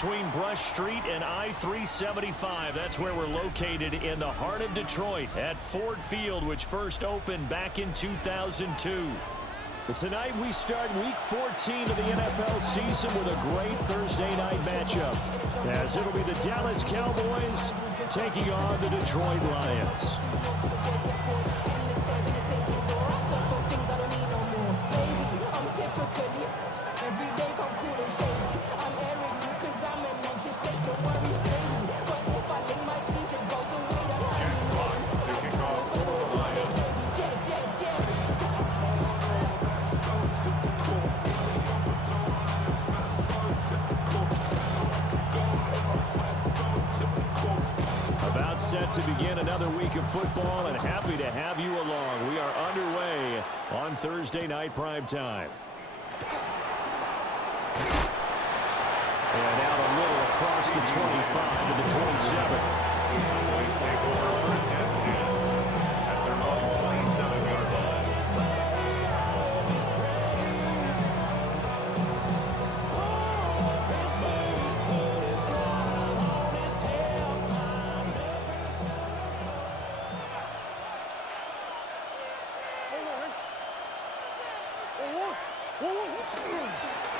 Between Brush Street and I-375. That's where we're located in the heart of Detroit at Ford Field, which first opened back in 2002. But tonight we start Week 14 of the NFL season with a great Thursday night matchup, as it'll be the Dallas Cowboys taking on the Detroit Lions. Set to begin another week of football, and happy to have you along. We are underway on Thursday night prime time. And out a little across the 25 to the 27. Cowboys take over first and 10 at their own 27-yard line.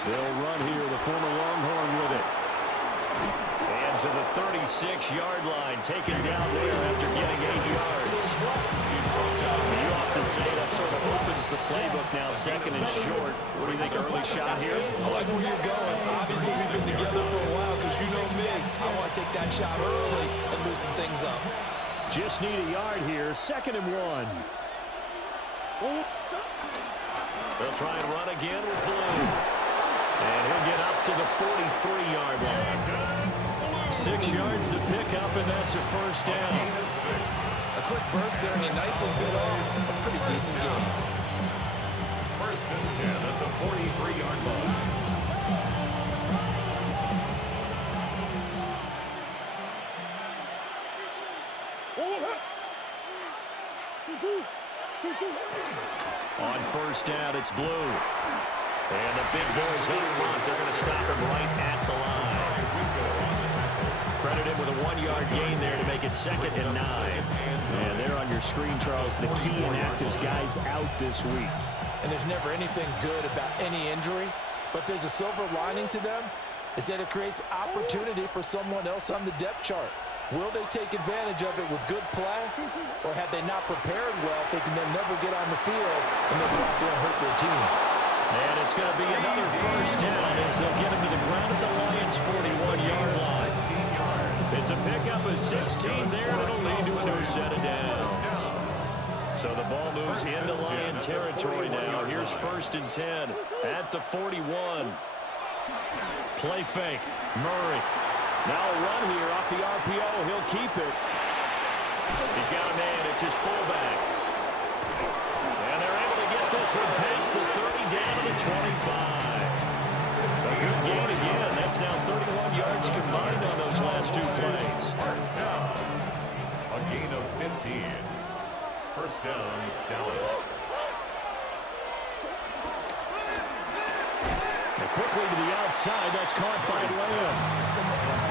They'll run here, the former Longhorn with it. And to the 36-yard line, taken down there after getting 8 yards. You often say that sort of opens the playbook now, second and short. What do you think, early shot here? I like where you're going. Obviously, we've been together for a while because you know me. I want to take that shot early and loosen things up. Just need a yard here, 2nd and 1. They'll try and run again with Blue. And he'll get up to the 43-yard line. 6 yards the pickup, and that's a first down. A quick burst there, and he nicely bit off a pretty decent game. First and 10 at the 43-yard line. On first down, it's Blue. And the big boys up front, they're going to stop him right at the line. Credited with a 1-yard gain there to make it 2nd and 9. And there on your screen, Charles, the key inactives guys out this week. And there's never anything good about any injury, but there's a silver lining to them, is that it creates opportunity for someone else on the depth chart. Will they take advantage of it with good play, or have they not prepared well, thinking they'll never get on the field and they'll go out there and hurt their team? And it's going to be another first down as they'll get him to the ground at the Lions' 41-yard line. It's a pickup of 16 there, and it'll lead to a new set of downs. So the ball moves into Lion territory now. Here's 1st and 10 at the 41. Play fake. Murray. Now a run here off the RPO. He'll keep it. He's got a man. It's his fullback. And they're able to get this one past the 30 down to the 25. A good gain again. That's now 31 yards combined on those last 2 plays. First down. A gain of 15. First down, Dallas. And quickly to the outside. That's caught by Lamb.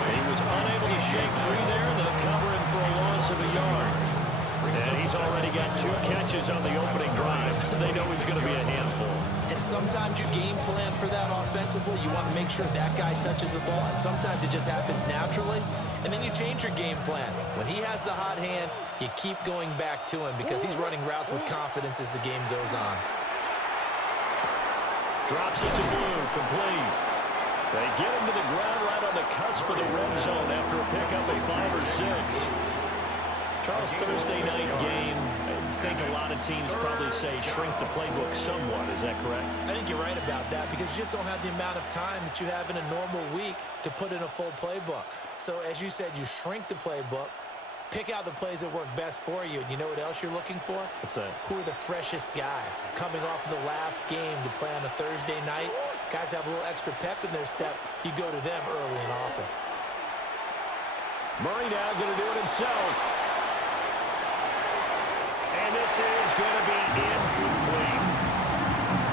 He was unable to shake free there. They'll cover him for a loss of a yard. And he's already got 2 catches on the opening drive. They know he's going to be a handful. And sometimes you game plan for that offensively. You want to make sure that guy touches the ball. And sometimes it just happens naturally. And then you change your game plan. When he has the hot hand, you keep going back to him because he's running routes with confidence as the game goes on. Drops it to Blue, complete. They get him to the ground right on the cusp of the red zone after a pickup of 5 or 6. Charles, Thursday night game, I think a lot of teams probably say shrink the playbook somewhat. Is that correct? I think you're right about that because you just don't have the amount of time that you have in a normal week to put in a full playbook. So as you said, you shrink the playbook, pick out the plays that work best for you. And you know what else you're looking for? What's that? Who are the freshest guys coming off of the last game to play on a Thursday night? Guys have a little extra pep in their step. You go to them early and often. Murray now going to do it himself. And this is going to be incomplete.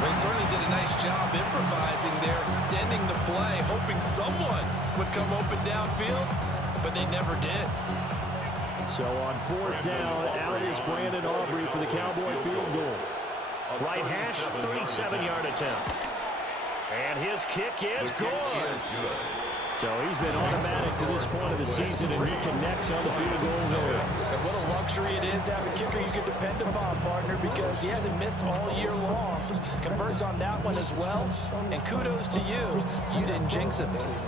They certainly did a nice job improvising there, extending the play, hoping someone would come open downfield, but they never did. So on fourth down, out is Brandon Aubrey for the Cowboy field goal. Right hash, 37-yard attempt. And his kick is good. So he's been automatic to this point of the season, and he connects on the field goal there. And what a luxury it is to have a kicker you can depend upon, partner, because he hasn't missed all year long. Converts on that one as well, and kudos to you. You didn't jinx him. Brandon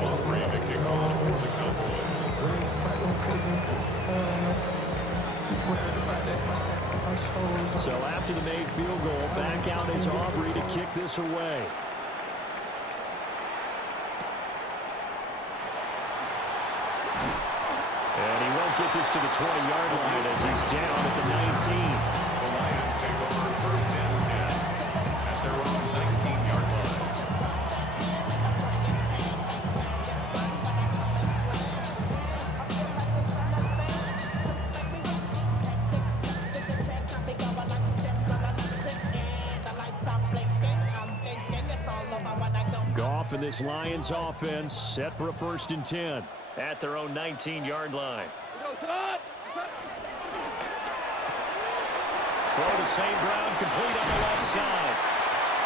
Aubrey to kick off for the Cowboys. So after the made field goal, back out is Aubrey to kick this away. And he won't get this to the 20-yard line as he's down at the 19. The Lions take over first and 10 at their own 19-yard line. Goff and this Lions offense set for a first and 10 at their own 19-yard line. Throw to St. Brown, complete on the left side.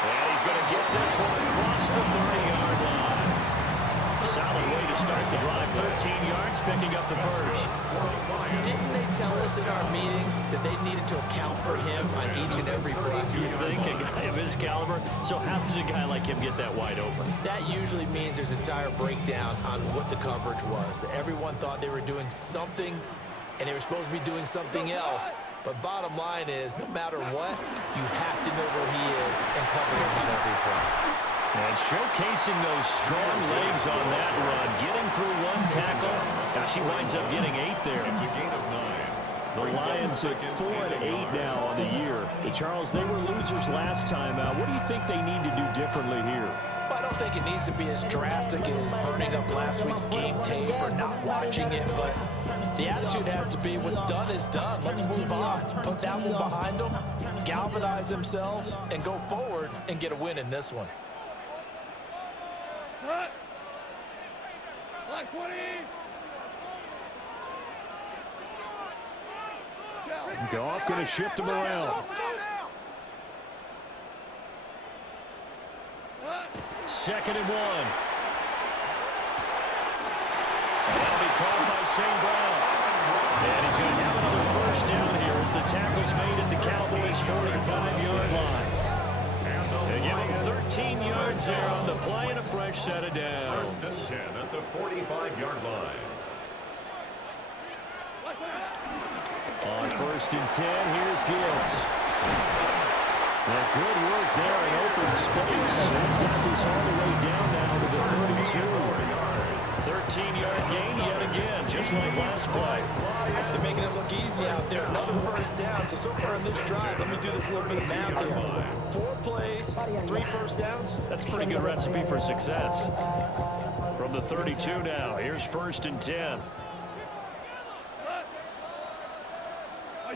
And he's going to get this one across the 30-yard line. Solid way to start the drive. 13 yards, picking up the first. Didn't they tell us in our meetings that they needed to account for him on each and every play? You think a guy of his caliber? So how does a guy like him get that wide open? That usually means there's a tire breakdown on what the coverage was. Everyone thought they were doing something, and they were supposed to be doing something else. But bottom line is, no matter what, you have to know where he is and cover him on every play. And showcasing those strong legs on that run, getting through one tackle. Now she winds up getting 8 there. It's a gain of 9. The Lions at 4-8 now on the year. Charles, they were losers last time out. What do you think they need to do differently here? Well, I don't think it needs to be as drastic as burning up last week's game tape or not watching it, but the attitude has to be what's done is done. Let's move on. Put that one behind them, galvanize themselves, and go forward and get a win in this one. Goff going to shift him around. Second and 1. That'll be caught by St. Brown. And he's going to have another first down here as the tackle's made at the Cowboys' 45-yard line. They give him 13 yards there on the play and a fresh set of downs. First and 10 at the 45-yard line. On first and 10, here's Gibbs. Now, good work there in open space. He's got this all the way down now to the 32. 13-yard gain yet again, just like last play. They're making it look easy out there. Another first down. So far in this drive, let me do this little bit of math here. 4 plays, 3 first downs. That's a pretty good recipe for success. From the 32 now, here's first and 10.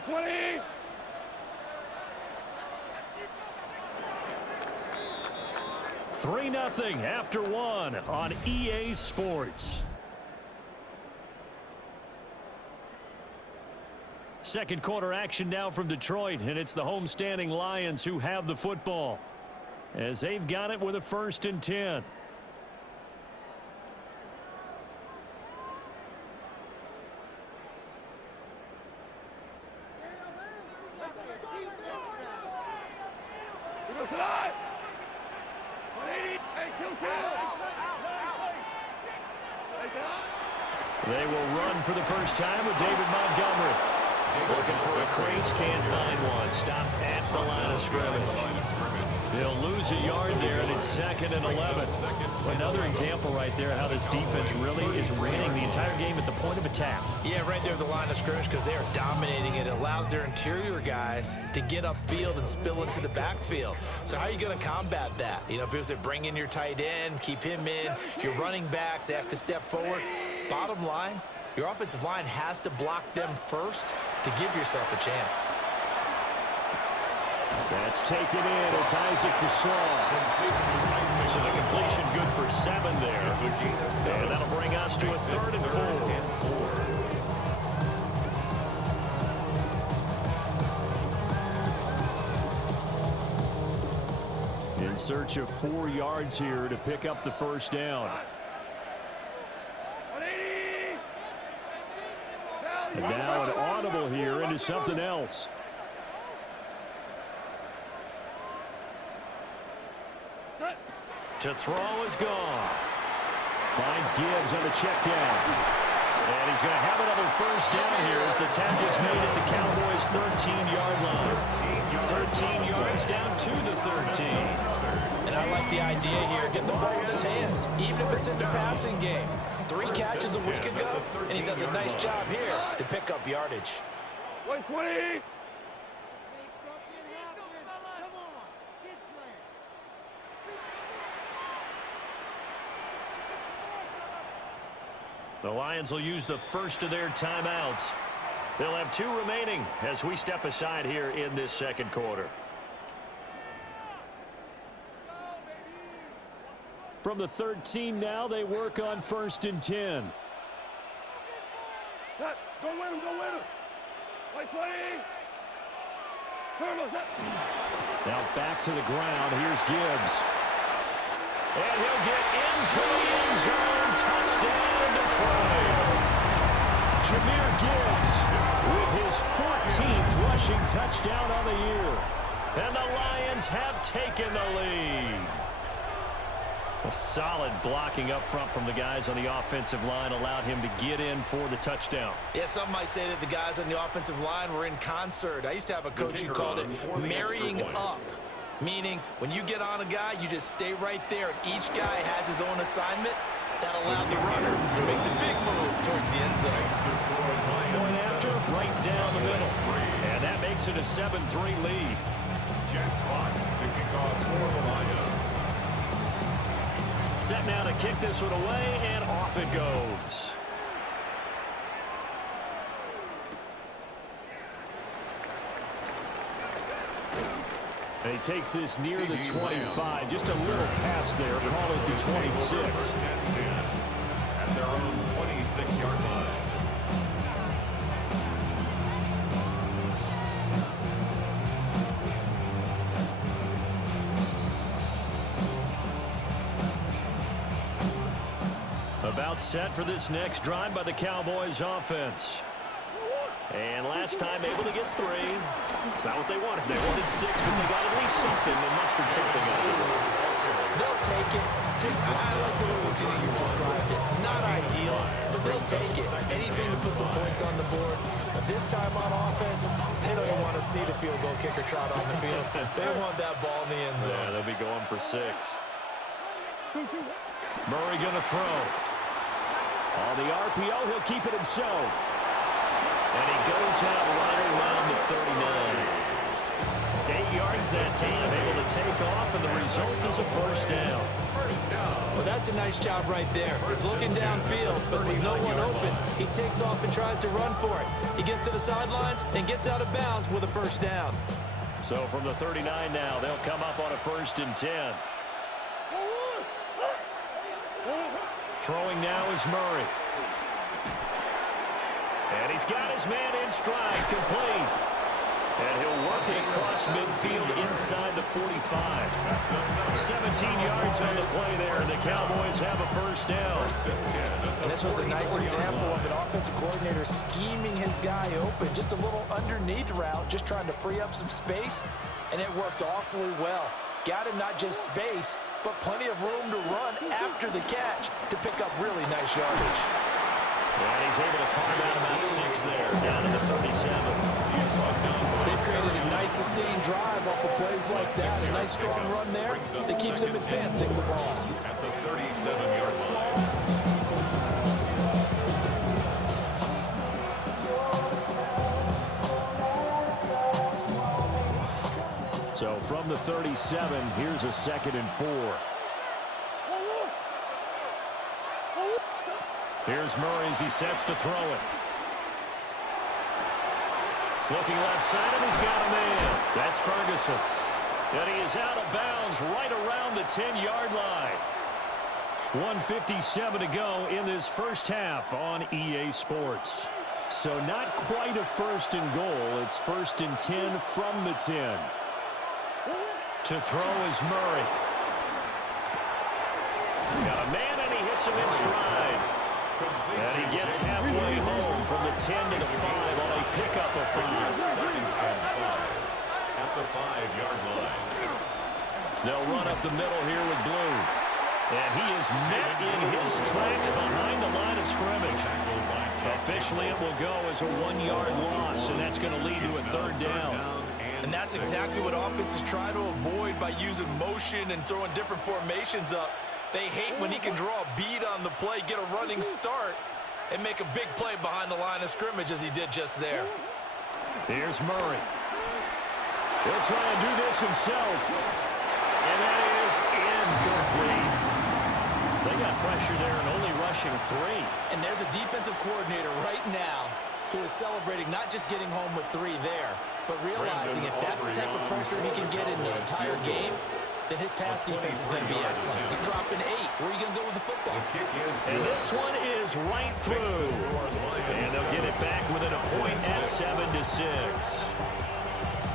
20. 3-0 after 1 on EA Sports. Second quarter action now from Detroit, and it's the homestanding Lions who have the football as they've got it with a first and 10. They will run for the first time with David Montgomery. Looking for a crease, can't find one. Stopped at the line of scrimmage. They'll lose a yard there, and it's 2nd and 11. Another example right there how this defense really is winning the entire game at the point of attack. Yeah, right there at the line of scrimmage because they are dominating it. It allows their interior guys to get upfield and spill into the backfield. So how are you going to combat that? You know, because they bring in your tight end, keep him in. Your running backs, they have to step forward. Bottom line, your offensive line has to block them first to give yourself a chance. That's taken in. It's Isaac to Slaw. So the completion good for 7 there. And that'll bring us to a 3rd and 4. In search of 4 yards here to pick up the first down. And now an audible here into something else. To throw is gone. Finds Gibbs on the check down. And he's going to have another first down here as the tackle's made at the Cowboys' 13-yard line. 13 yards down to the 13. And I like the idea here. Get the ball in his hands, even if it's in the passing game. 3 catches a week ago, and he does a nice job here to pick up yardage. 120. The Lions will use the first of their timeouts. They'll have 2 remaining as we step aside here in this second quarter. From the 13 now, they work on 1st and 10. Go win him, go win him. 120. Now back to the ground. Here's Gibbs. And he'll get into the end zone. Touchdown, Detroit. Jahmyr Gibbs with his 14th rushing touchdown on the year. And the Lions have taken the lead. A solid blocking up front from the guys on the offensive line allowed him to get in for the touchdown. Yeah, some might say that the guys on the offensive line were in concert. I used to have a coach who called it marrying up. Meaning, when you get on a guy, you just stay right there, and each guy has his own assignment. That allowed the runner to make the big move towards the end zone. Going after, right down the middle. And that makes it a 7-3 lead. Jack Fox to kick off for the Lions. Set now to kick this one away, and off it goes. And he takes this near the 25. Just a little pass there. Call it the 26. At their own 26-yard line. About set for this next drive by the Cowboys offense. And last time able to get 3. It's not what they wanted. They wanted 6, but they got at least something and mustered something out of it. They'll take it. I like the way you've described it. Not ideal, but they'll take it. Anything to put some points on the board. But this time on offense, they don't even want to see the field goal kicker trot on the field. They want that ball in the end zone. Yeah, they'll be going for 6. Murray going to throw. On the RPO, he'll keep it himself. And he goes out right around the 39. 8 yards that time, able to take off, and the result is a first down. Well, that's a nice job right there. He's looking downfield, but with no one open, he takes off and tries to run for it. He gets to the sidelines and gets out of bounds with a first down. So from the 39 now, they'll come up on a 1st and 10. Throwing now is Murray. And he's got his man in stride, complete. And he'll work it across midfield inside the 45. 17 yards on the play there, and the Cowboys have a first down. And this was a nice example of an offensive coordinator scheming his guy open. Just a little underneath route, just trying to free up some space, and it worked awfully well. Got him not just space, but plenty of room to run after the catch to pick up really nice yardage. And he's able to carve out about 6 there, down to the 37. They've created a nice sustained drive off of plays like that. A nice strong run there that keeps them advancing the ball. At the 37-yard line. So from the 37, here's a 2nd and 4. Here's Murray as he sets to throw it. Looking left side, and he's got a man. That's Ferguson. And he is out of bounds right around the 10-yard line. 1:57 to go in this first half on EA Sports. So not quite a first and goal. It's 1st and 10 from the 10. To throw is Murray. Got a man, and he hits him in stride. And he gets halfway home from the 10 to the 5 on a pickup of 5. At the 5-yard line. They'll run up the middle here with Blue. And he is met in his tracks behind the line of scrimmage. Officially, it will go as a 1-yard loss, and that's going to lead to a 3rd down. And that's exactly what offenses try to avoid by using motion and throwing different formations up. They hate when he can draw a bead on the play, get a running start, and make a big play behind the line of scrimmage as he did just there. Here's Murray. He'll try and do this himself. And that is incomplete. They got pressure there and only rushing 3. And there's a defensive coordinator right now who is celebrating not just getting home with 3 there, but realizing if that's the type of pressure he can get in the entire game, then his pass defense is going to be excellent. You're dropping 8. Where are you going to go with the football? And this one is right through. And they'll get it back within a point at 7-6.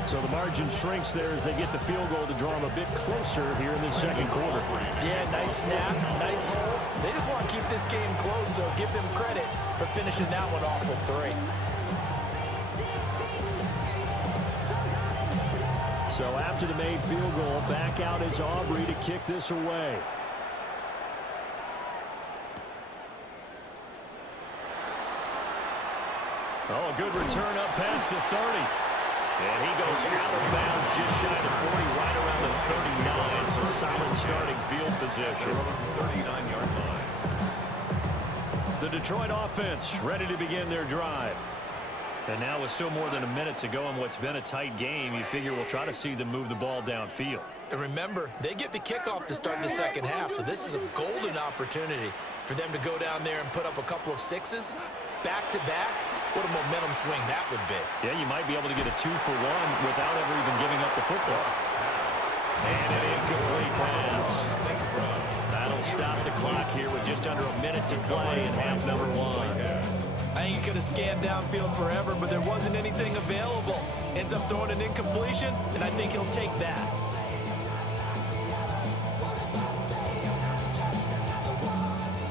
So the margin shrinks there as they get the field goal to draw them a bit closer here in the second quarter. Yeah, nice snap, nice hole. They just want to keep this game close, so give them credit for finishing that one off with 3. So after the made field goal, back out is Aubrey to kick this away. Oh, a good return up past the 30. And he goes out of bounds just shy of 40, right around the 39. So solid starting field position. 39-yard line. The Detroit offense ready to begin their drive. And now with still more than a minute to go in what's been a tight game, you figure we'll try to see them move the ball downfield. And remember, they get the kickoff to start the second half, so this is a golden opportunity for them to go down there and put up a couple of 6s. Back-to-back, what a momentum swing that would be. Yeah, you might be able to get a 2-for-1 without ever even giving up the football. And an incomplete pass. That'll stop the clock here with just under a minute to play in half number 1. I think he could have scanned downfield forever, but there wasn't anything available. Ends up throwing an incompletion, and I think he'll take that.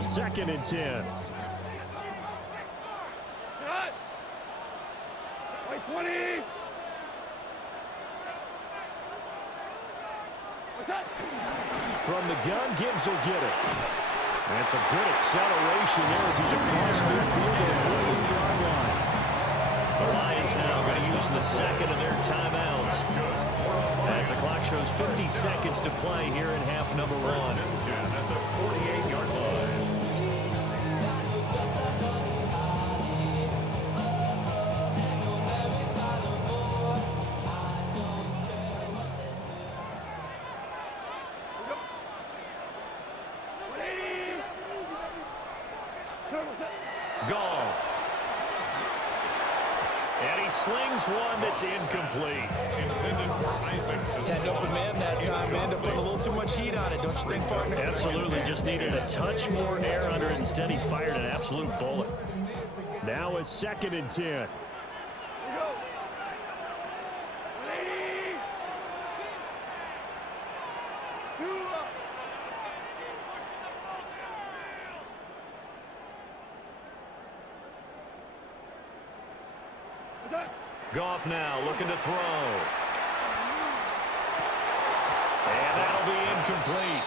Second and 10. Cut! Wait, 20! What's that? From the gun, Gibbs will get it. That's a good acceleration there as he's across midfield to the 48-yard line. The Lions now going to use the second of their timeouts. As the clock shows 50 seconds to play here in half number 1. At the 48-yard line. Golf. And he slings one that's incomplete. Had an open man that time. They end up putting a little too much heat on it, don't you think, partner? Absolutely. Just needed a touch more air under it. Instead, he fired an absolute bullet. Now a 2nd and 10. Goff now looking to throw. And that'll be incomplete.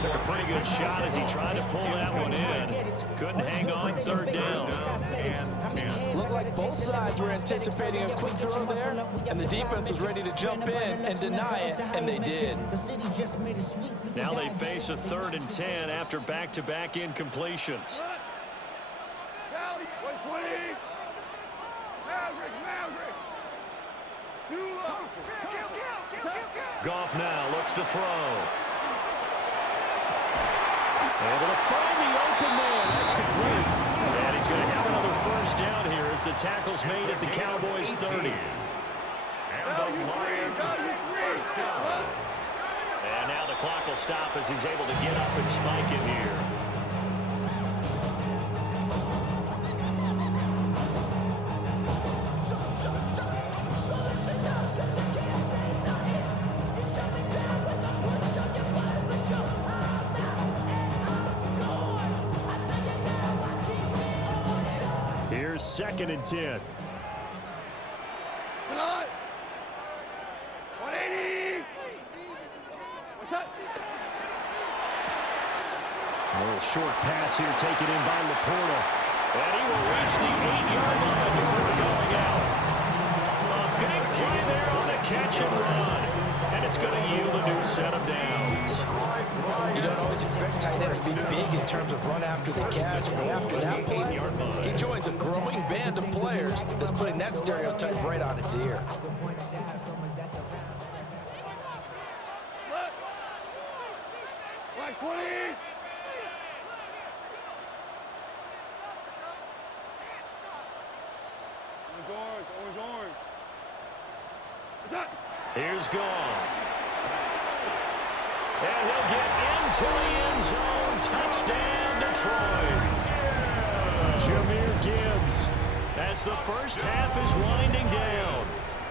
Took a pretty good shot as he tried to pull that one in. Couldn't hang on, 3rd down. Looked like both sides were anticipating a quick throw there, and the defense was ready to jump in and deny it, and they did. Now they face a 3rd and 10 after back-to-back incompletions. Goff now looks to throw. Able to find the open man. That's complete. And he's going to have another 1st first down here as the tackle's made at the Cowboys' 30. And the Lions first down. And now the clock will stop as he's able to get up and spike it here. Here's 2nd and 10. Come on. 180. What's up? A little short pass here taken in by Laporta. And he will reach the 8-yard line before going out. A big play there on the catch and run. And it's going to yield a new set of downs. You don't always expect tight ends to be big in terms of run after the catch, but after that play, he joins a growing band of players that's putting that stereotype right on its ear. Black 20. Orange. Here's Goff. And he'll get into the end zone. Touchdown, Detroit. Jahmyr Gibbs. As the first half is winding down.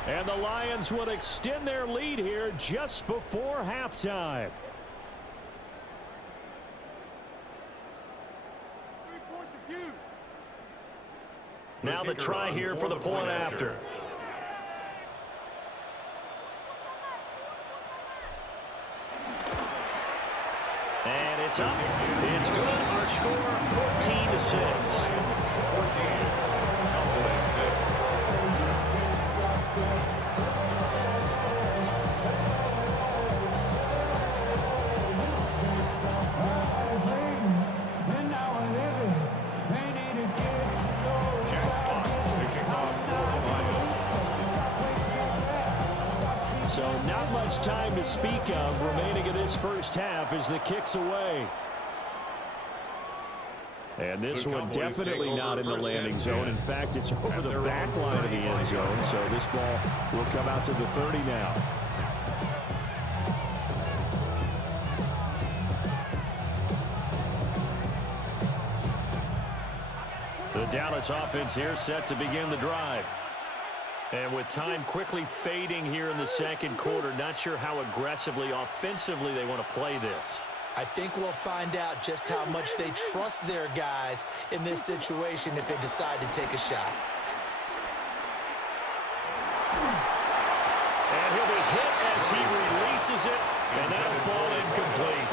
And the Lions would extend their lead here just before halftime. 3 points of huge. Now the try here for the point after. And it's up. It's good. Our score, 14-6. 14. Cowboys 6. So not much time to speak of remaining in this first half as the kick's away. And this one definitely not in the landing zone. In fact, it's over the back line of the end zone. So this ball will come out to the 30 now. The Dallas offense here set to begin the drive. And with time quickly fading here in the second quarter, not sure how aggressively, offensively they want to play this. I think we'll find out just how much they trust their guys in this situation if they decide to take a shot. And he'll be hit as he releases it, and that'll fall incomplete.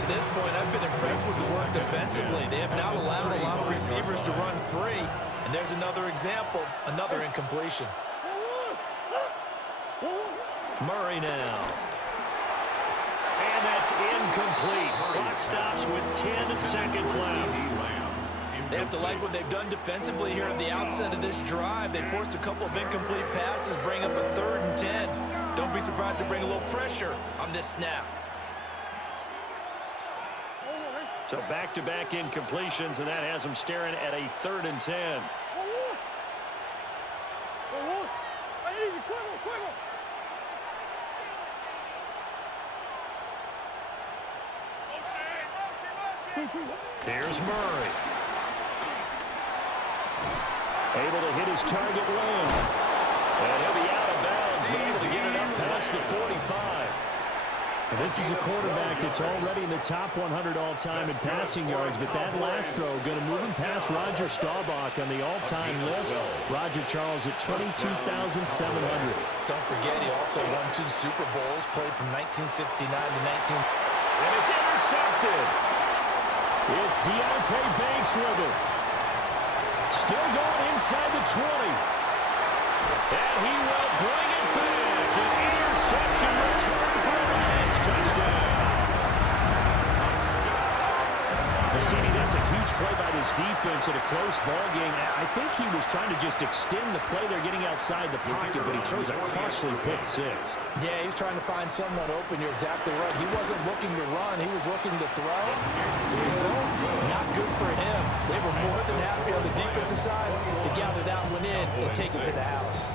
To this point, I've been impressed with the work defensively. They have not allowed a lot of receivers to run free. And there's another example, another incompletion. Murray now. And that's incomplete. Clock stops with 10 seconds left. They have to like what they've done defensively here at the outset of this drive. They forced a couple of incomplete passes, bring up a 3rd and 10. Don't be surprised to bring a little pressure on this snap. So back-to-back incompletions, and that has them staring at a 3rd and 10. Here's Murray. Able to hit his target lane. And he'll be out of bounds, but able to get it up past the 45. And this is a quarterback that's already in the top 100 all-time in passing yards, but that last throw going to move him past Roger Staubach on the all-time list. Roger Charles at 22,700. Don't forget, he also won 2 Super Bowls, played from 1969 to 19... And it's intercepted. It's Deontay Banks with it. Still going inside the 20. And he will bring it back. An interception return for the Lions. Touchdown. CD, that's a huge play by this defense in a close ball game. I think he was trying to just extend the play. They're getting outside the pocket, but he throws a costly pick six. Yeah, he's trying to find someone open. You're exactly right. He wasn't looking to run. He was looking to throw. The result, not good for him. They were more than happy on the defensive side to gather that one in and take it to the house.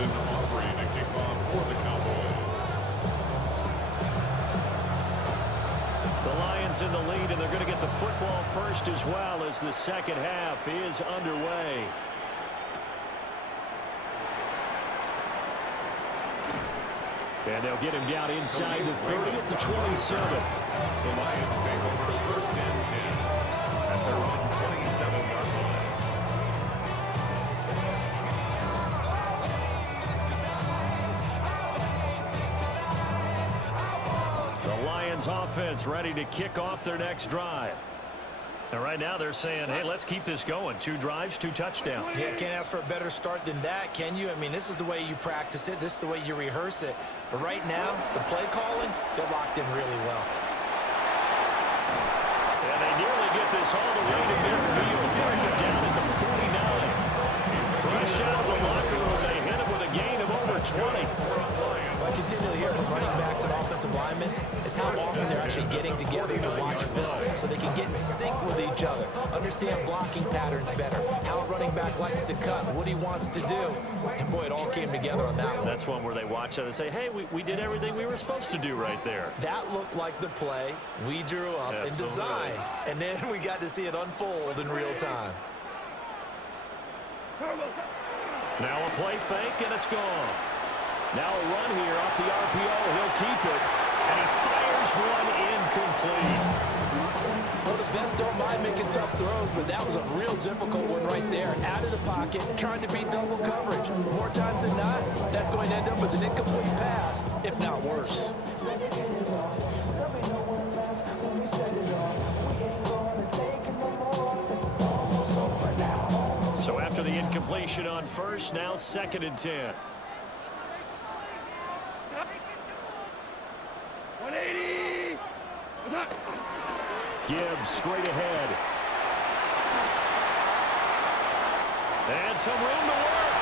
Offering a kickoff for the Cowboys. The Lions in the lead, and they're going to get the football first as well as the second half is underway. And they'll get him down inside the 30 at the 27. The Lions take over first and 10 at their own 27-yard line. The Lions offense ready to kick off their next drive. And right now they're saying, hey, let's keep this going. 2 drives, 2 touchdowns. Yeah, can't ask for a better start than that, can you? I mean, this is the way you practice it. This is the way you rehearse it. But right now, the play calling, they're locked in really well. And they nearly get this all the way to midfield. Break it down at the 49. Fresh out of the locker room, they hit it with a gain of over 20. What I continually hear from running backs and offensive linemen is how often they're actually getting together to watch film so they can get in sync with each other, understand blocking patterns better, how a running back likes to cut, what he wants to do. And boy, it all came together on that one. That's one where they watch it and say, hey, we did everything we were supposed to do right there. That looked like the play we drew up and designed, and then we got to see it unfold in real time. Now a play fake, and it's gone. Now a run here off the RPO. He'll keep it, and he fires one incomplete. Well, the best don't mind making tough throws, but that was a real difficult one right there. Out of the pocket, trying to beat double coverage. More times than not, that's going to end up as an incomplete pass, if not worse. So after the incompletion on first, now 2nd and 10. 180. Gibbs straight ahead. And some room to work.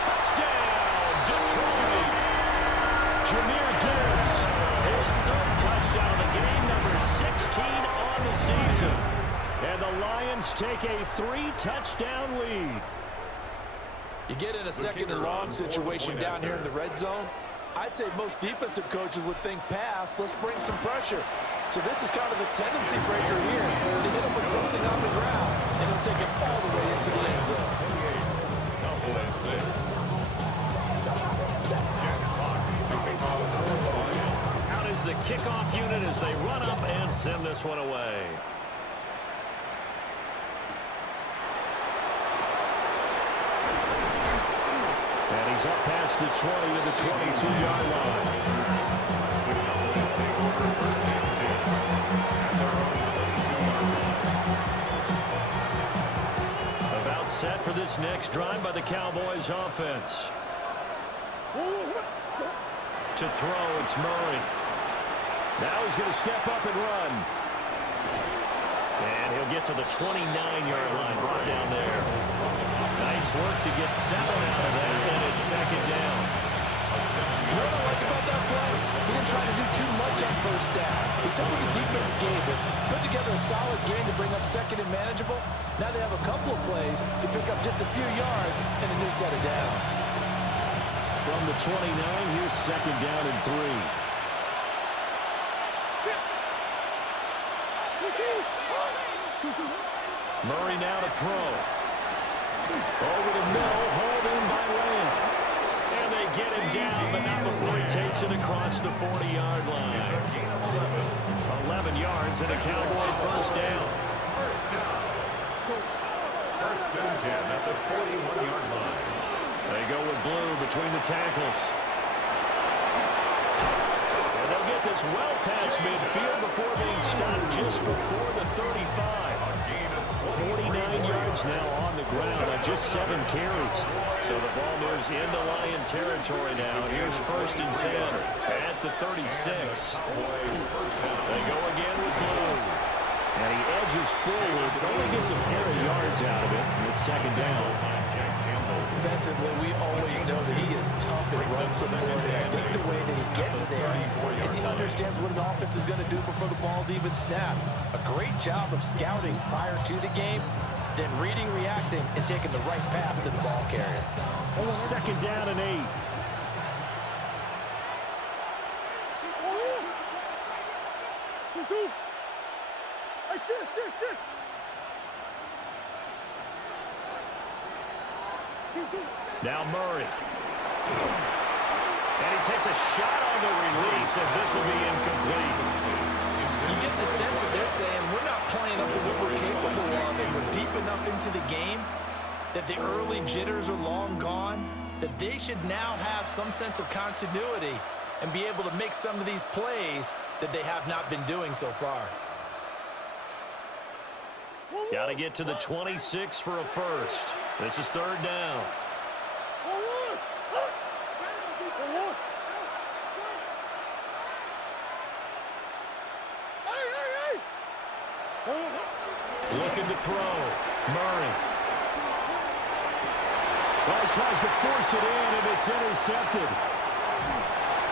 Touchdown, Detroit. Jameer Gibbs, his 3rd touchdown of the game, number 16 on the season. And the Lions take a 3-touchdown lead. You get in a 2nd and long situation down here in the red zone. I'd say most defensive coaches would think pass, let's bring some pressure. So this is kind of a tendency breaker here. They hit him with something on the ground, and he'll take it all the way into the end zone. Couple and 6. Jack Fox kicking off for the Lions. Out is the kickoff unit as they run up and send this one away. And he's up past the 20 to the 22-yard line. The Cowboys take over first and 10 at their own 22-yard line. About set for this next drive by the Cowboys offense. To throw, it's Murray. Now he's going to step up and run. And he'll get to the 29-yard line, brought down there. Nice work to get 7 out of that, and it's 2nd down. You know what I like about that play? He didn't try to do too much on first down. He took what the defense gave him, put together a solid game to bring up 2nd and manageable. Now they have a couple of plays to pick up just a few yards and a new set of downs. From the 29, here's 2nd down and 3. Murray now to throw. Over the middle, hauled in by Lamb. And they get him down, but not before he takes it across the 40-yard line. 11 yards and a Cowboy first down. First and 10 at the 41-yard line. They go with blue between the tackles. And they'll get this well past midfield before being stopped just before the 35. 49 yards now on the ground on just 7 carries. So the ball moves into Lion territory now. Here's 1st and 10 at the 36. They go again with Blue. And he edges forward, but only gets a pair of yards out of it. It's 2nd down. Defensively, we always know that he is tough and run support. And I think the way that he gets there is he understands what an offense is going to do before the ball's even snapped. A great job of scouting prior to the game, then reading, reacting, and taking the right path to the ball carrier. 2nd down and 8. Now Murray. And he takes a shot on the release as this will be incomplete. You get the sense that they're saying we're not playing up to what we're capable of, and we're deep enough into the game that the early jitters are long gone, that they should now have some sense of continuity and be able to make some of these plays that they have not been doing so far. Got to get to the 26 for a first. This is 3rd down. Looking to throw. Murray. Well, he tries to force it in, and it's intercepted.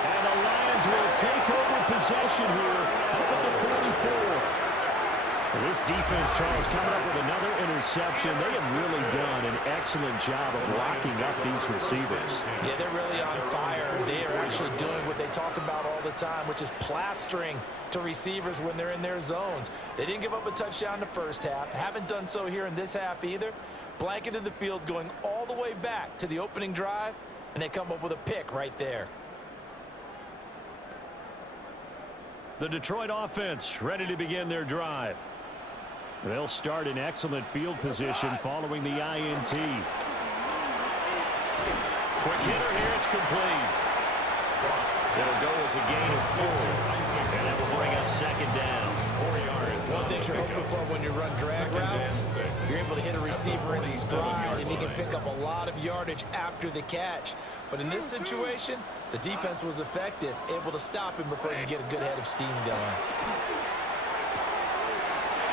And the Lions will take over possession here up at the 44. This defense, Charles, coming up with another interception. They have really done an excellent job of locking up these receivers. Yeah, they're really on fire. They are actually doing what they talk about all the time, which is plastering to receivers when they're in their zones. They didn't give up a touchdown in the first half. Haven't done so here in this half either. Blanketed the field going all the way back to the opening drive, and they come up with a pick right there. The Detroit offense ready to begin their drive. They'll start in excellent field position following the INT. Quick hitter here, it's complete. It'll go as a gain of 4, and it will bring up 2nd down. One thing you're hoping for when you run drag routes, you're able to hit a receiver in stride, and he can pick up a lot of yardage after the catch. But in this situation, the defense was effective, able to stop him before he could get a good head of steam going.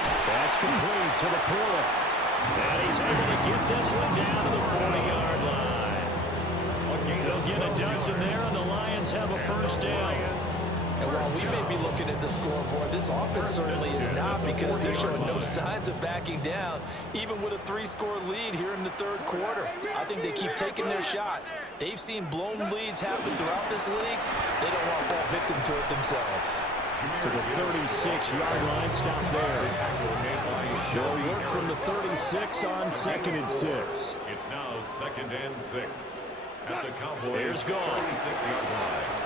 That's complete to the Porter. And he's able to get this one down to the 40-yard line. They'll get a dozen there, and the Lions have a 1st down. And while we may be looking at the scoreboard, this offense certainly is not, because they're showing no signs of backing down, even with a 3-score lead here in the 3rd quarter. I think they keep taking their shots. They've seen blown leads happen throughout this league. They don't want to fall victim to it themselves. To the 36-yard line, stop there. They'll work from the 36 on 2nd and 6. It's now 2nd and 6 at the Cowboys' Here's Goff. 36-yard line.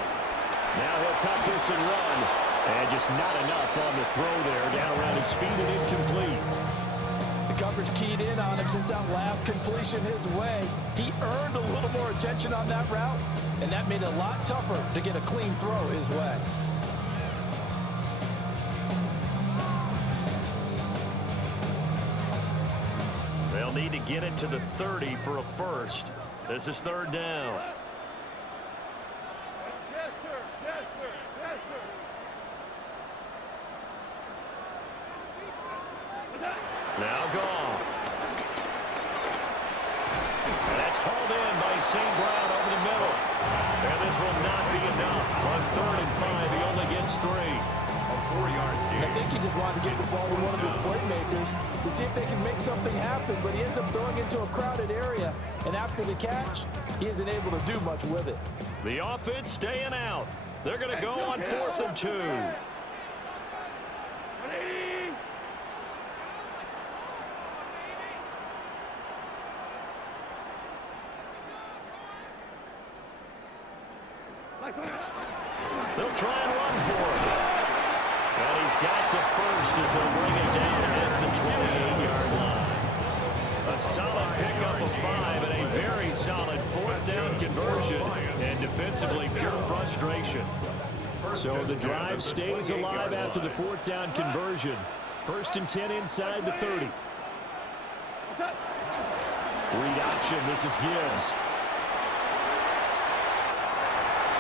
Now he'll top this and run. And just not enough on the throw there. Down around his feet and incomplete. The coverage keyed in on him since that last completion his way. He earned a little more attention on that route, and that made it a lot tougher to get a clean throw his way. They'll need to get it to the 30 for a first. This is 3rd down. Yes, sir. Yes, sir. Yes, sir. Now Goff. And that's hauled in by St. Brown over the middle. And this will not be enough. On 3rd and 5, he only gets 3. A 4-yard gain. I think he just wanted to get the ball to one of his playmakers to see if they can make something happen, but he ends up throwing into a crowded area, and after the catch, he isn't able to do much with it. The offense staying out. They're going to go on 4th and 2. They'll try and run for it. And he's got the first as they'll bring it down at the 28-yard line. A solid pickup of 5 and a very solid 4th down conversion. And defensively, pure frustration. So the drive stays alive after the 4th down conversion. 1st and 10 inside the 30. Read option. This is Gibbs.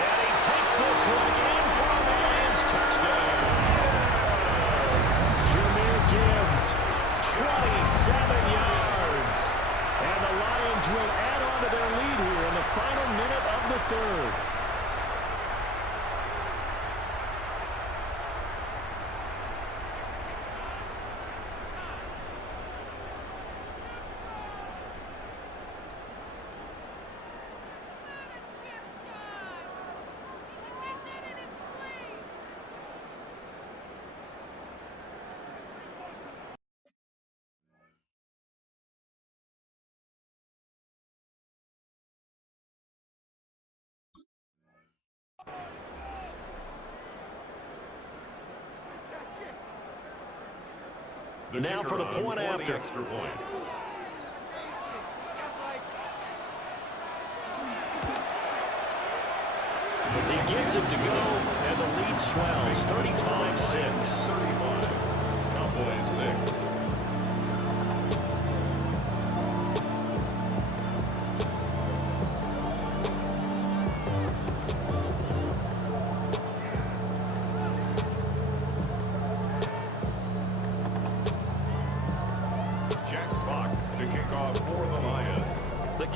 And he takes this one in for a Lions touchdown. Jahmyr Gibbs, 27 yards. And the Lions will add on to their lead here in the final minute of the third. Now for the point after. The extra point. He gets it to go, and the lead swells, 35-6. 35. Cowboys 6.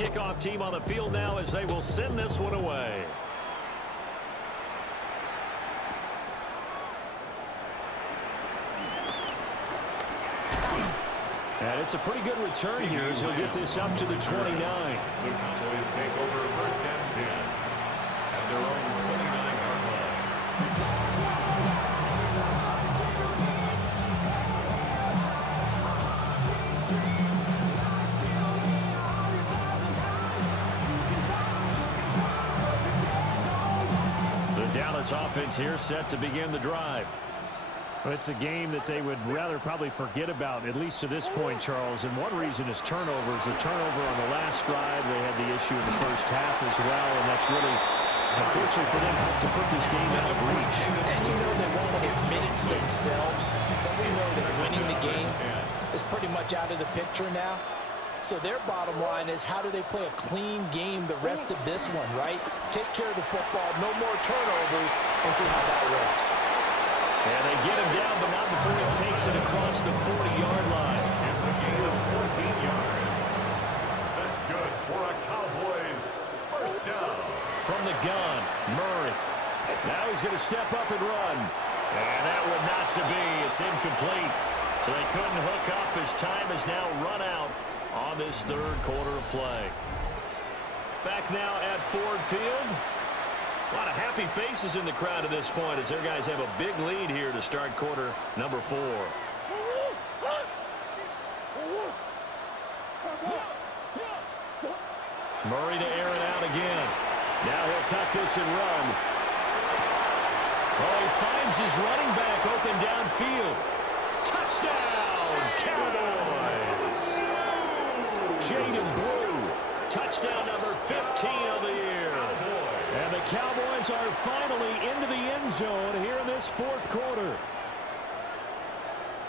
Kickoff team on the field now as they will send this one away. And it's a pretty good return here as he'll get this up to the 29. The Cowboys take over first and 10 at their own 29-yard line. Dallas offense here set to begin the drive. Well, it's a game that they would rather probably forget about, at least to this point, Charles. And one reason is turnovers. A turnover on the last drive. They had the issue in the first half as well, and that's really, unfortunately for them, helped to put this game out of reach. And you know they won't admit it to themselves, but we know that winning the game is pretty much out of the picture now. So their bottom line is, how do they play a clean game the rest of this one, right? Take care of the football, no more turnovers, and see how that works. And they get him down, but not before he takes it across the 40-yard line. It's a gain of 14 yards. That's good for a Cowboys first down. From the gun, Murray. Now he's going to step up and run. And that would not to be. It's incomplete. So they couldn't hook up as time is now run out on this third quarter of play. Back now at Ford Field. A lot of happy faces in the crowd at this point as their guys have a big lead here to start quarter number 4. Murray to air it out again. Now he'll tuck this and run. Oh, he finds his running back open downfield. Touchdown, Cowboys! Jaden Blue, touchdown number 15 of the year. And the Cowboys are finally into the end zone here in this fourth quarter.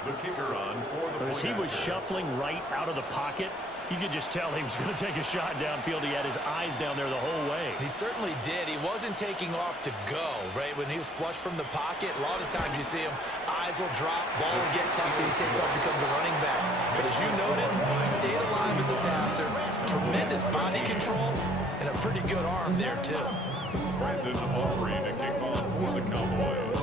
The kicker on for the As he was shuffling right out of the pocket, you could just tell he was going to take a shot downfield. He had his eyes down there the whole way. He certainly did. He wasn't taking off to go, right? When he was flush from the pocket, a lot of times you see him, eyes will drop, ball will get tucked, and he takes off, becomes a running back. But as you noted, stayed alive as a passer, tremendous body control, and a pretty good arm there, too. Brandon Aubrey to kick off for the Cowboys.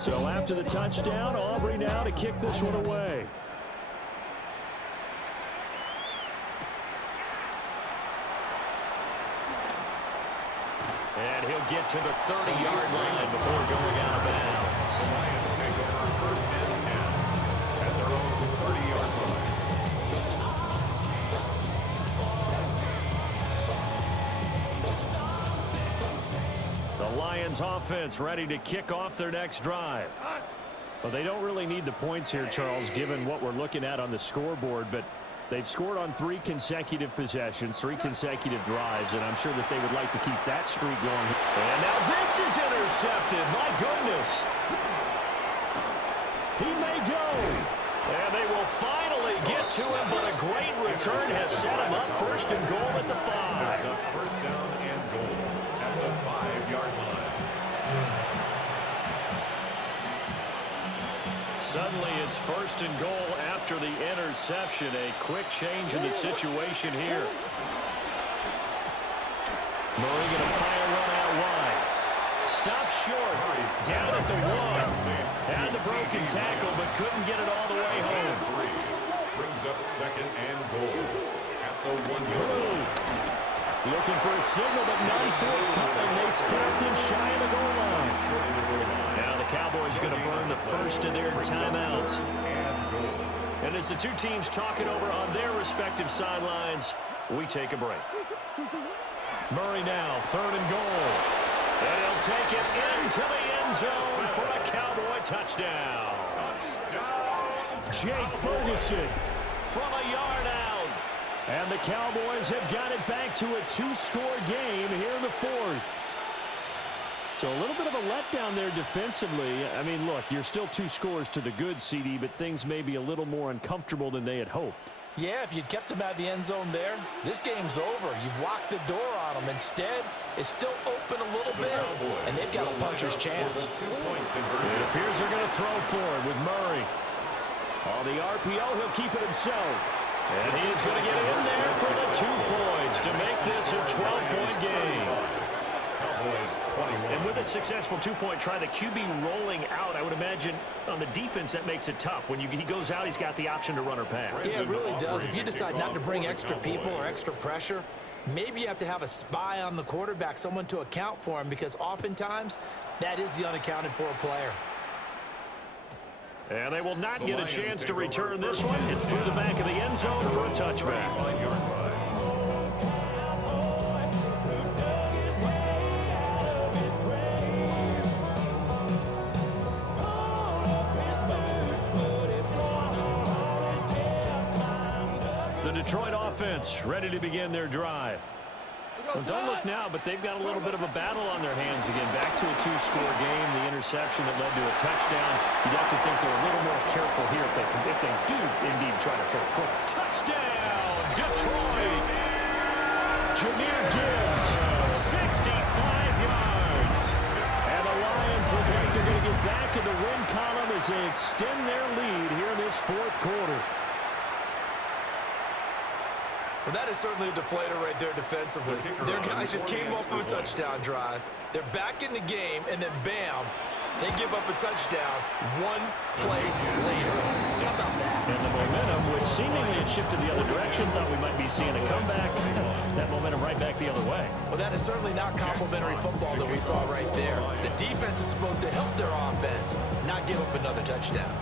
So after the touchdown, Aubrey now to kick this one away. And he'll get to the 30-yard line before going out of bounds. The Lions take over first and 10 at their own 30-yard line. The Lions offense ready to kick off their next drive. Well, they don't really need the points here, Charles, given what we're looking at on the scoreboard, but they've scored on 3 consecutive possessions, 3 consecutive drives, and I'm sure that they would like to keep that streak going. And now this is intercepted. My goodness. He may go. And they will finally get to him, but a great return has set him up first and goal at the 5. Sets up first down and goal at the 5-yard line. Suddenly it's first and goal after the interception. A quick change in the situation here. Murray going to fire one out wide. Stopped short. Down at the 1. Had the broken tackle, but couldn't get it all the way home. Brings up second and goal at the 1-yard line. Looking for a signal, but none forthcoming. They stopped him shy of the goal line. Now the Cowboys going to burn the first of their timeouts. And as the two teams talk it over on their respective sidelines, we take a break. Murray now, third and goal. And he'll take it into the end zone for a Cowboy touchdown. Jake Ferguson From a yard out. And the Cowboys have got it back to a 2-score game here in the 4th. So a little bit of a letdown there defensively. I mean, look, you're still 2 scores to the good, CD, but things may be a little more uncomfortable than they had hoped. Yeah, if you'd kept them out of the end zone there, this game's over. You've locked the door on them. Instead, it's still open a little bit, and they've got a puncher's chance. It appears they're going to throw for it with Murray. On the RPO, he'll keep it himself. And he is going to get in there for the 2 points to make this a 12-point game. And with a successful 2-point try, the QB rolling out, I would imagine on the defense that makes it tough. When he goes out, he's got the option to run or pass. Yeah, it really does. If you decide not to bring extra people or extra pressure, maybe you have to have a spy on the quarterback, someone to account for him, because oftentimes that is the unaccounted for player. And they will not get a chance to return this one. It's through the back of the end zone for a touchback. The Detroit offense ready to begin their drive. Well, don't look now, but they've got a little bit of a battle on their hands again. Back to a 2-score game. The interception that led to a touchdown. You'd have to think they're a little more careful here if they do indeed try to throw a foot. Touchdown, Detroit! Jahmyr Gibbs, 65 yards. And the Lions look like they're going to get back in the win column as they extend their lead here in this 4th quarter. Well, that is certainly a deflator right there defensively. Their guys just came off of a touchdown drive. They're back in the game, and then bam, they give up a touchdown 1 play later. How about that? And the momentum, which seemingly had shifted the other direction, thought we might be seeing a comeback. That momentum right back the other way. Well, that is certainly not complimentary football that we saw right there. The defense is supposed to help their offense, not give up another touchdown.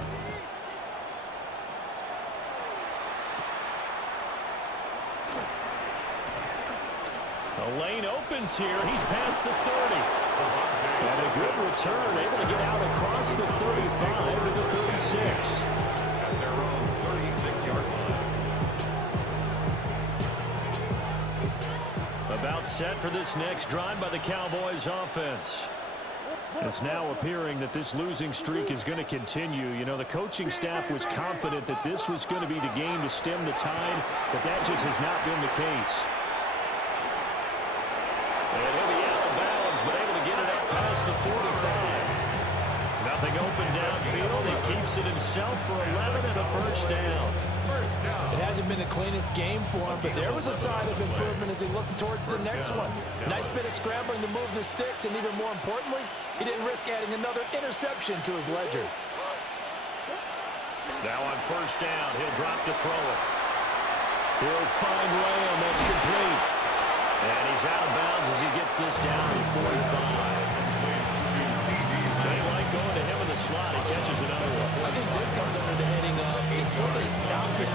The lane opens here. He's past the 30. And a good return, able to get out across the 35 to the 36. At their own 36-yard line. About set for this next drive by the Cowboys offense. It's now appearing that this losing streak is going to continue. You know, the coaching staff was confident that this was going to be the game to stem the tide, but that just has not been the case. And he'll be out of bounds, but able to get it out past the 45. Nothing open downfield. He keeps it himself for 11 and a first down. It hasn't been the cleanest game for him, but there was a sign of improvement as he looks towards the next one. Nice bit of scrambling to move the sticks, and even more importantly, he didn't risk adding another interception to his ledger. Now on first down, he'll drop to throw it. He'll find Lamb. That's complete. And he's out of bounds as he gets this down to 45. They like going to him in the slot. He catches another one. I think this comes under the heading of, until they stop him,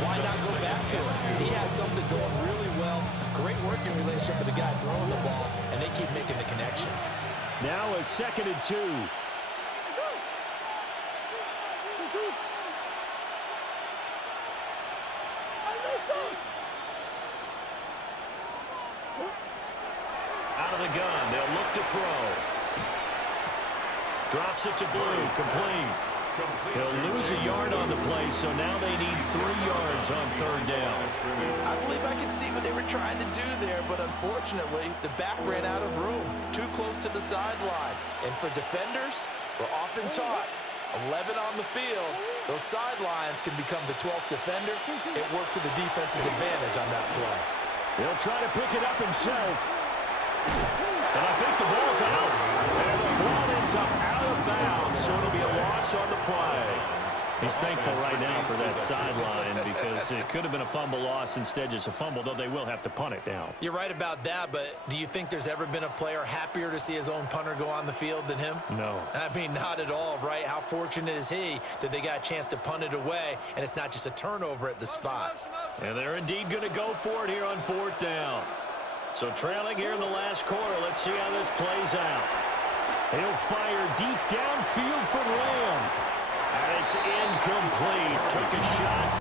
why not go back to him? He has something going really well. Great working relationship with the guy throwing the ball, and they keep making the connection. Now a 2nd and 2. Out of the gun, they'll look to throw. Drops it to Blue, complete. He'll lose a yard on the play, so now they need 3 yards on 3rd down. I believe I can see what they were trying to do there, but unfortunately, the back ran out of room, too close to the sideline. And for defenders, we're often taught 11 on the field, those sidelines can become the 12th defender. It worked to the defense's advantage on that play. He'll try to pick it up himself. And I think the ball's out. And the ball ends up out of bounds, so it'll be a loss on the play. He's thankful right now for that sideline because it could have been a fumble loss, instead just a fumble, though they will have to punt it now. You're right about that, but do you think there's ever been a player happier to see his own punter go on the field than him? No. I mean, not at all, right? How fortunate is he that they got a chance to punt it away, and it's not just a turnover at the spot. And they're indeed going to go for it here on 4th down. So trailing here in the last quarter, let's see how this plays out. He'll fire deep downfield for Lamb. And it's incomplete. Took a shot.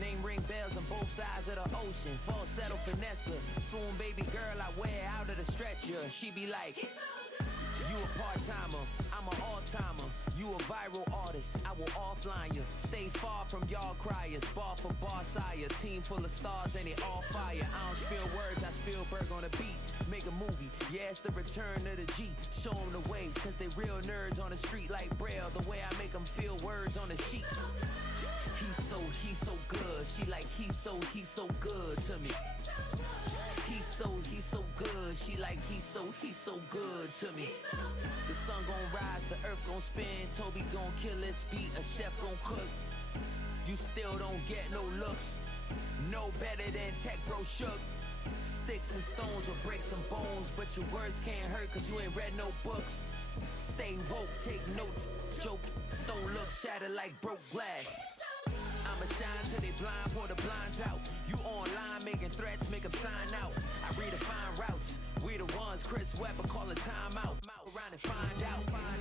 Name ring bells on both sides of the ocean. Falsetto finesse, swoon baby girl I wear out of the stretcher. She be like, you a part-timer, I'm an all-timer. You a viral artist, I will offline you. Stay far from y'all criers, bar for bar sire. Team full of stars and it all fire. I don't spill words, I Spielberg on a beat. Make a movie, yeah, it's the return of the G. Show them the way, cause they real nerds on the street like Braille. The way I make them feel words on the sheet. He's so good. She like, he's so good to me. He's so good. She like, he's so good to me. The sun gon' rise, the earth gon' spin. Toby gon' kill this beat, a chef gon' cook. You still don't get no looks. No better than Tech Bro Shook. Sticks and stones will break some bones, but your words can't hurt cause you ain't read no books. Stay woke, take notes, joke. Don't look shattered like broke glass. I'ma shine till they blind, pour the blinds out. You online making threats, make them sign out. I redefine routes. We the ones Chris Webber calling time out. Around and find out. Around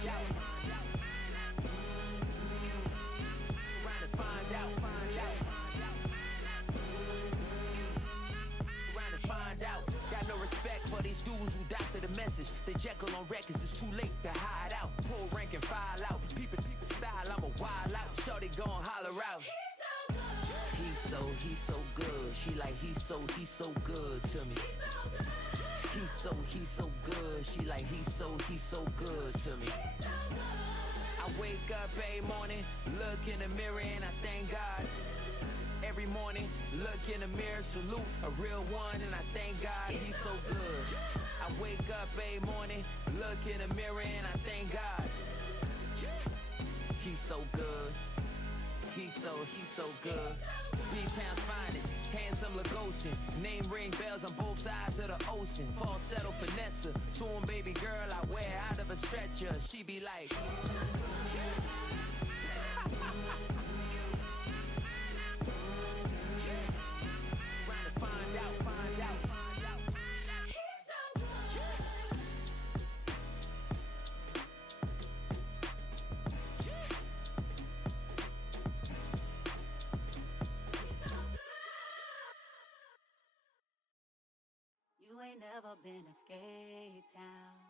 and find out. Around and find out. Got no respect for these dudes who doctor the message. They Jekyll on records, it's too late to hide out. Pull rank and file out. Peep style, I'm a wild out. Shorty gon' holler out. He's so good. She like, he's so good to me. He's so good. She like, he's so good to me. I wake up every morning, look in the mirror and I thank God. Every morning, look in the mirror, salute a real one and I thank God he's so good. I wake up every morning, look in the mirror and I thank God. He's so good. He's so good. B-Town's finest, handsome Lagosian. Name ring bells on both sides of the ocean. Falsetto finesse, swoon baby girl I wear out of a stretcher. She be like, you ain't never been a skate town.